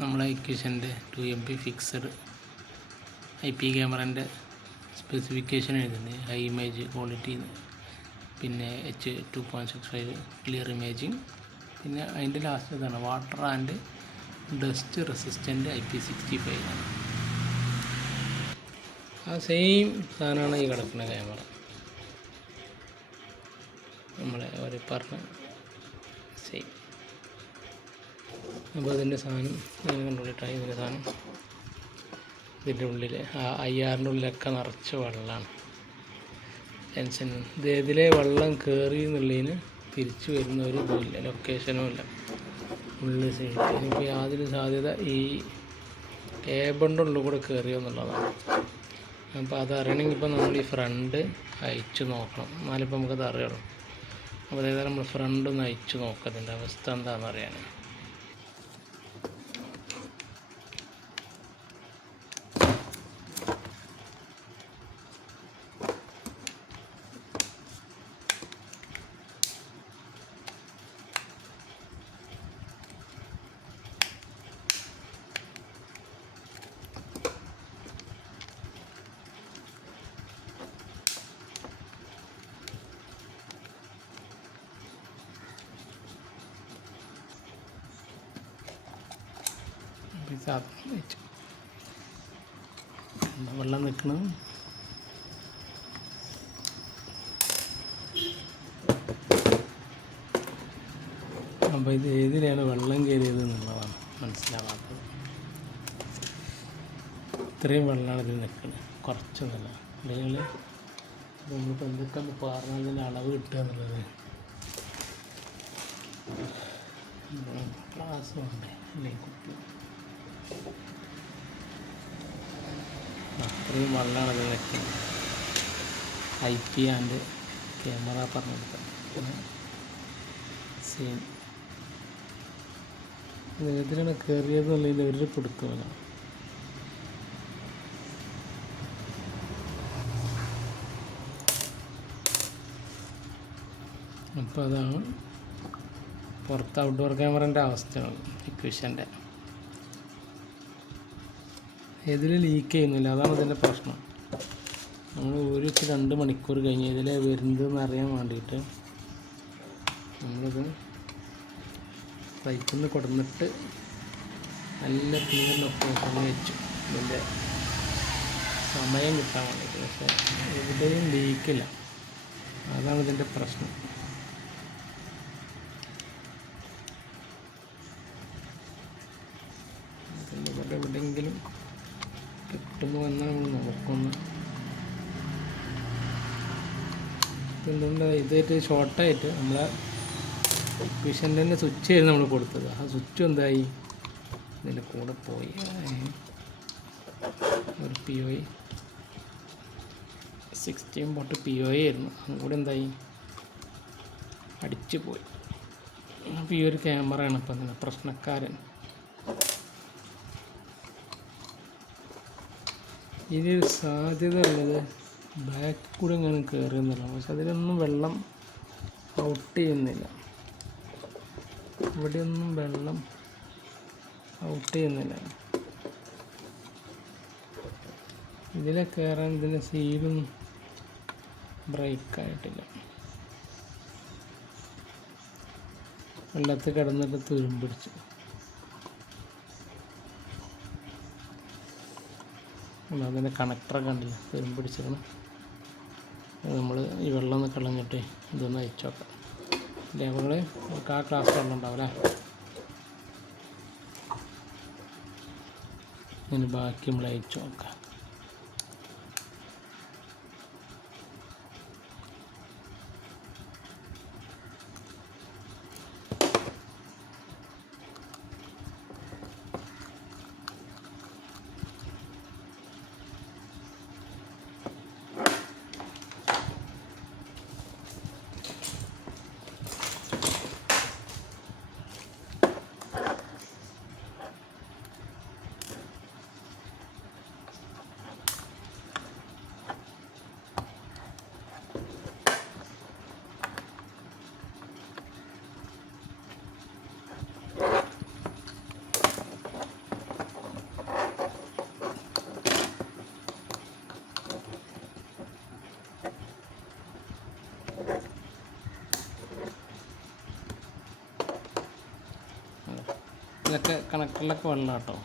നമ്മളെ ഇക്വേഷൻ്റെ 2MP fixed IP ക്യാമറൻ്റെ specification എഴുതുന്നത് high image quality, പിന്നെ H2.65 ക്ലിയർ ഇമേജിങ്, പിന്നെ അതിൻ്റെ ലാസ്റ്റ് ഇതാണ് water and dust resistant IP65 ആണ്. ആ സെയിം സാധനമാണ് ഈ കിടക്കുന്ന ക്യാമറ. നമ്മളെ അവർ പറഞ്ഞ സെയിം. അപ്പോൾ അതിൻ്റെ സാധനം ഞാൻ കണ്ടുപിടിട്ടായി. ഇതിൻ്റെ സാധനം ഇതിൻ്റെ ഉള്ളിൽ ആ IRൻ്റെ ഉള്ളിലൊക്കെ നിറച്ച് വെള്ളമാണ്. ടെൻഷൻ ഇതിലെ വെള്ളം കയറി എന്നുള്ളതിന് തിരിച്ചു വരുന്ന ഒരു ഇതുമില്ല, ലൊക്കേഷനും ഇല്ല. ഉള്ളിൽ സൈഡ് എനിക്ക് യാതൊരു സാധ്യത ഈ കേബിളിൻ്റെ ഉള്ളിൽ കൂടെ കയറിയോ എന്നുള്ളതാണ്. അപ്പോൾ അതറിയണമെങ്കിൽ ഇപ്പോൾ നമ്മൾ ഈ ഫ്രണ്ട് അയച്ചു നോക്കണം, എന്നാലിപ്പോൾ നമുക്കത് അറിയുള്ളൂ. അപ്പോൾ അതായത് നമ്മൾ ഫ്രണ്ട് ഒന്ന് അയച്ചു നോക്കത്തിൻ്റെ അവസ്ഥ എന്താണെന്ന് അറിയാൻ. വെള്ളം നിൽക്കണം. അപ്പോൾ ഇത് ഏതിലാണ് വെള്ളം കയറിയത് എന്നുള്ളതാണ് മനസ്സിലാവാത്തത്. ഇത്രയും വെള്ളമാണ് ഇതിൽ നിൽക്കുന്നത്, കുറച്ചൊന്നുമില്ല. അല്ലെങ്കിൽ നമ്മളിപ്പോൾ എന്തൊക്കെ പറഞ്ഞതിൻ്റെ അളവ് കിട്ടുക എന്നുള്ളത് ക്ലാസ് വേണ്ടേ, അല്ലെങ്കിൽ കുട്ടി അത്രയും വെള്ളമാണ് ഇത് വെക്കുന്നത്. IP ആൻഡ് ക്യാമറ പറഞ്ഞെടുക്കാം. പിന്നെ സെയിം ഇതിലാണ് കയറിയത് എന്നുള്ളതിൽ ഒരു കൊടുക്കുമല്ല. അപ്പോൾ അതാണ് പുറത്ത് ഔട്ട്ഡോർ ക്യാമറൻ്റെ അവസ്ഥയാണ്. ഇക്വേഷൻ്റെ ഇതിൽ ലീക്ക് ചെയ്യുന്നില്ല, അതാണ് ഇതിൻ്റെ പ്രശ്നം. നമ്മൾ 1-2 മണിക്കൂർ കഴിഞ്ഞ് ഇതിൽ വരുന്നതെന്ന് അറിയാൻ വേണ്ടിയിട്ട് നമ്മളിത് സൈറ്റിൽ നിന്ന് കൊടുന്നിട്ട് നല്ല ക്ലിയർ ലൊക്കേഷനിൽ വെച്ചു, ഇതിൻ്റെ സമയം കിട്ടാൻ വേണ്ടിയിട്ട്. പക്ഷേ എവിടെയും ലീക്കില്ല, അതാണ് ഇതിൻ്റെ പ്രശ്നം. ഇവിടെ എവിടെയെങ്കിലും കിട്ടുമോ എന്ന് നമ്മൾ നോക്കുന്നു. എന്തുകൊണ്ട് ഇതായിട്ട് ഷോർട്ടായിട്ട് നമ്മളെ വിഷൻ്റെ തന്നെ സ്വിച്ച് ആയിരുന്നു നമ്മൾ കൊടുത്തത്. ആ സ്വിച്ച് എന്തായി, ഇതിൻ്റെ കൂടെ പോയി. ഒരു POI 16 പോട്ട് POI ആയിരുന്നു, അതും കൂടെ എന്തായി അടിച്ചു പോയി. അപ്പോൾ ഈ ഒരു ക്യാമറയാണ് ഇപ്പം അതിന് പ്രശ്നക്കാരൻ. ഇതിനൊരു സാധ്യത ഉള്ളത് ബാക്ക് കൂടെ ഇങ്ങനെ കയറുന്നില്ല, പക്ഷെ അതിലൊന്നും വെള്ളം ഔട്ട് ചെയ്യുന്നില്ല. ഇവിടെയൊന്നും വെള്ളം ഔട്ട് ചെയ്യുന്നില്ല. ഇതിലെ കയറാൻ ഇതിൻ്റെ സീലും ബ്രേക്കായിട്ടില്ല. വെള്ളത്തിൽ കിടന്നിട്ട് തുരുമ്പിടിച്ചു. അതിൻ്റെ കണക്ടറൊക്കെ കണ്ടില്ല, തുരുമ്പിടിച്ചിരുന്നു. നമ്മൾ ഈ വെള്ളം ഒന്ന് കളഞ്ഞിട്ട് ഇതൊന്ന് അയച്ചു നോക്കാം. ലേബിള് നമുക്ക് ആ ക്ലാസ് വെള്ളം ഉണ്ടാവില്ലേ, ഇനി ബാക്കി നമ്മൾ അയച്ചു നോക്കാം. ഇതൊക്കെ കണക്ടറിലൊക്കെ വെള്ളം കേട്ടോ.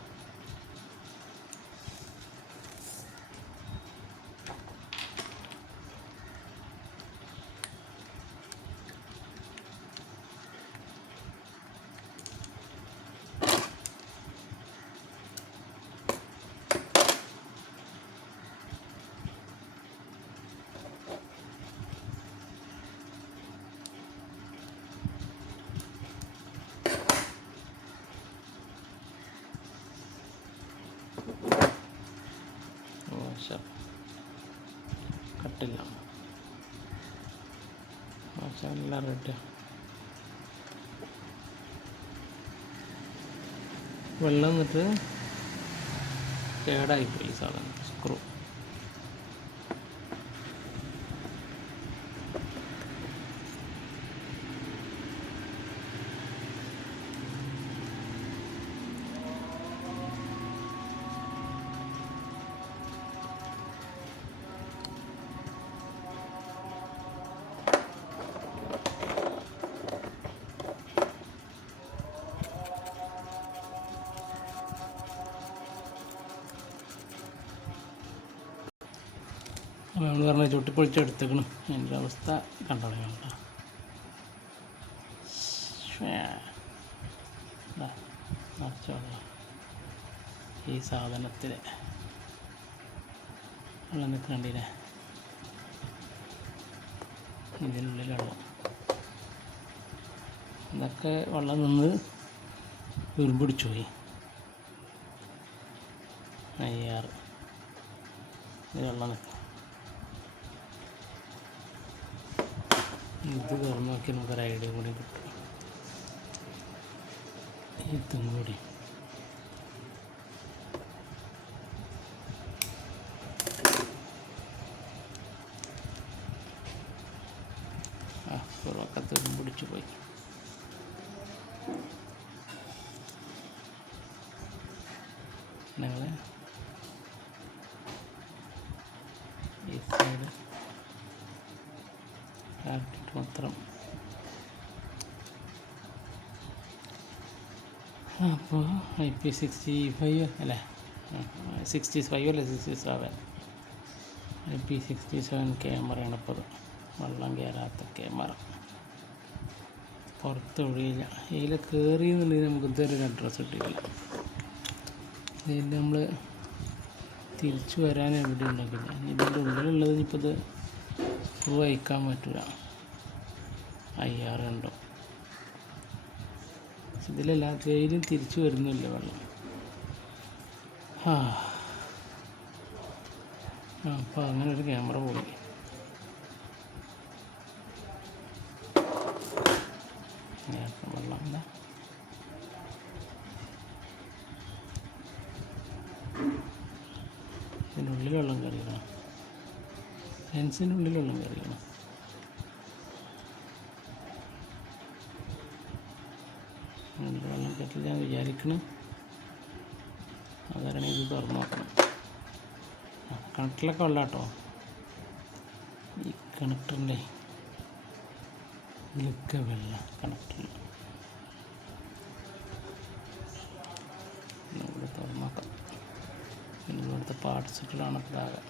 കട്ടില്ല എല്ലാം റെഡി. വെള്ളം എന്നിട്ട് കേടായിപ്പോയി സാധനം സ്ക്രൂ. നമ്മൾ പറഞ്ഞ ചുട്ടിപ്പൊളിച്ചെടുത്തേക്കണം. എൻ്റെ അവസ്ഥ കണ്ടോ കേട്ടോ. നിറച്ച വെള്ളം ഈ സാധനത്തിൽ വെള്ളം നിൽക്കണ്ടില്ലേ, ഇതിനുള്ളിൽ വെള്ളം. ഇതൊക്കെ വെള്ളം നിന്ന് ഉരുമ്പിടിച്ചു പോയി. അയ്യാറ് ഇത് വെള്ളം നിൽക്കും. ഇത് തുറന്നു നോക്കി നമുക്കൊരു ഐഡിയ കൂടി കിട്ടും. ഇതും കൂടി പുറക്കത്തും പിടിച്ചു പോയി. ഞങ്ങൾ ഈ സൈഡ് കാട്ടിട്ട് മാത്രം. അപ്പോൾ IP65 അല്ലേ, 65 അല്ലേ, 67 IP67 ക്യാമറയാണ് ഇപ്പോൾ. വെള്ളം കയറാത്ത ക്യാമറ, പുറത്ത് ഒഴിയില്ല. ഇതിൽ കയറി എന്നുണ്ടെങ്കിൽ നമുക്ക് ഇതൊരു അഡ്രസ്സ് കിട്ടിയില്ല. ഇതിൽ നമ്മൾ തിരിച്ചു വരാൻ എവിടെ ഉണ്ടെങ്കില്ല. ഇതിൻ്റെ ഉള്ളിലുള്ളത് ഇപ്പോൾ ഇത് സ്ക്രൂ അയക്കാൻ പറ്റില്ല. അയ്യാറുണ്ടോ ഇതിലെല്ലാത്തിലും തിരിച്ചു വരുന്നില്ല വെള്ളം. അപ്പോൾ അങ്ങനെ ഒരു ക്യാമറ പോയി. വെള്ളം എന്താ ഇതിനുള്ളിൽ വെള്ളം കയറിയണം, ലെൻസിൻ്റെ ഉള്ളിൽ വെള്ളം കയറിയണം. വെള്ളം കയറ്റില്ല ഞാൻ വിചാരിക്കണം. അതാണ് ഇത് തുറന്ന് നോക്കണം. കണക്ടറിലൊക്കെ വെള്ളം കേട്ടോ. ഈ കണക്ടറിൻ്റെ ഇതിലൊക്കെ വെള്ളം കണക്ടറിൽ. ഇവിടെ തുറന്ന് നോക്കാം. പിന്നെ ഇവിടുത്തെ പാർട്സ് ഇട്ടിട്ടാണ് ഇതാകാം.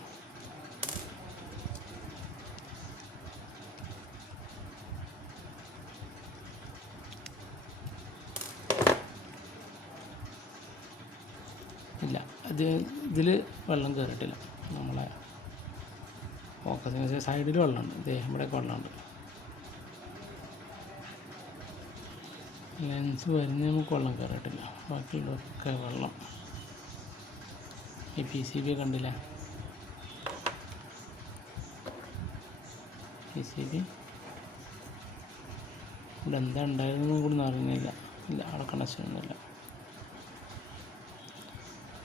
ഇല്ല, ഇതിൽ വെള്ളം കയറിയിട്ടില്ല. നമ്മളെ ഫോക്കസിന് സൈഡിൽ വെള്ളമുണ്ട്. ഇതേ ഇവിടെയൊക്കെ വെള്ളമുണ്ട്. ലെൻസ് വരുന്ന നമുക്ക് വെള്ളം കയറിയിട്ടില്ല. ബാക്കിയുള്ളതൊക്കെ വെള്ളം. ഈ PCB കണ്ടില്ല, PCB ഇവിടെ എന്താ ഉണ്ടായിരുന്നെന്നും കൂടി അറിയുന്നില്ല. ഇല്ല, അവിടെ കണക്ഷനൊന്നുമില്ല.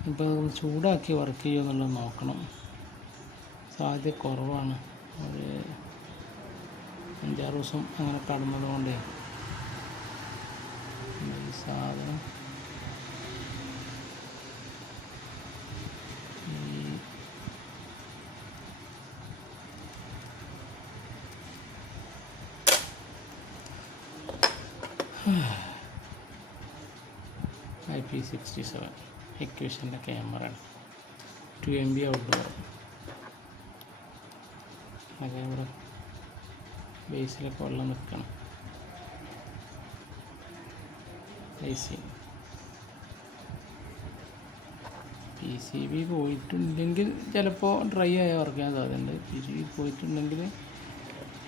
ഇപ്പോൾ ചൂടാക്കി വർക്ക് ചെയ്യുമോ എന്നുള്ളത് നോക്കണം. സാധ്യത കുറവാണ്. ഒരു 5-6 ദിവസം അങ്ങനെ കടന്നതുകൊണ്ടേ ഈ സാധനം IP67 എക്വിഷൻ്റെ ക്യാമറയാണ്. 2 MB ഔട്ട്ഡോർ. ആ ക്യാമറ ബേസിലൊക്കെ വെള്ളം നിൽക്കണം. AC PCB പോയിട്ടുണ്ടെങ്കിൽ ചിലപ്പോൾ ഡ്രൈ ആയി വർക്ക് സാധ്യതയുണ്ട്. PCB പോയിട്ടുണ്ടെങ്കിൽ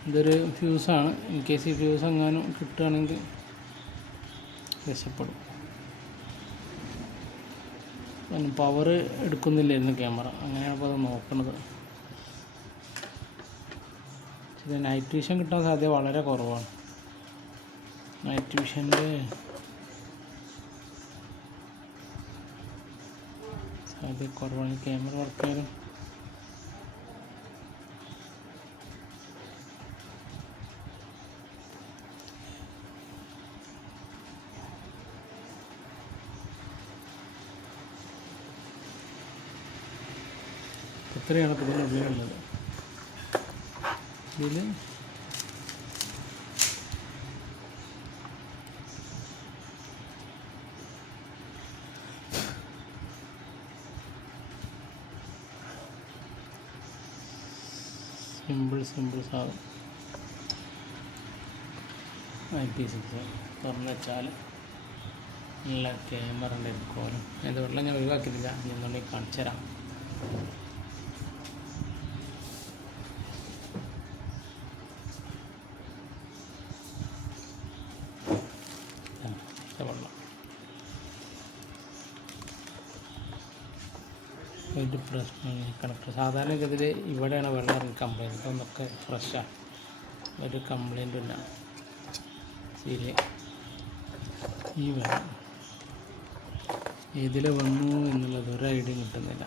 ഇതൊരു ഫ്യൂസാണ്. ഇൻ കേസ് ഈ ഫ്യൂസ് എങ്ങാനും കിട്ടുകയാണെങ്കിൽ രക്ഷപ്പെടും. പവർ എടുക്കുന്നില്ലായിരുന്നു ക്യാമറ, അങ്ങനെയാണ് അപ്പോൾ അത് നോക്കുന്നത്. ഇത് നൈറ്റ് വിഷൻ കിട്ടാൻ സാധ്യത വളരെ കുറവാണ്. നൈറ്റ് വിഷൻ്റെ സാധ്യത കുറവാണ്. ക്യാമറ വർക്ക് ചെയ്യാനും ഇത്രയാണ് ഇപ്പോൾ ഇതിനുള്ളിലുള്ളത്. ഇതിൽ സിമ്പിൾ സാധനം IP67 തുറന്നു വെച്ചാൽ നല്ല ക്യാമറൻ്റെ എടുക്കുമല്ലോ. അതിൻ്റെ വെള്ളം ഞാൻ ഒഴിവാക്കിയിട്ടില്ല, ഞാൻ ഒന്നുകൂടി കാണിച്ചു തരാം. വെള്ളം ഒരു പ്രശ്നം കണക്ക് സാധാരണ ഇതിൽ ഇവിടെയാണ് വെള്ളം ഇറങ്ങി കംപ്ലൈൻറ്റ്. ഇതൊന്നൊക്കെ ഫ്രഷാണ്, ഒരു കംപ്ലൈൻറ്റും ഇല്ല. ശരി, ഈ വെള്ളം ഏതിൽ വന്നു എന്നുള്ളത് ഒരു ഐഡിയ കിട്ടുന്നില്ല.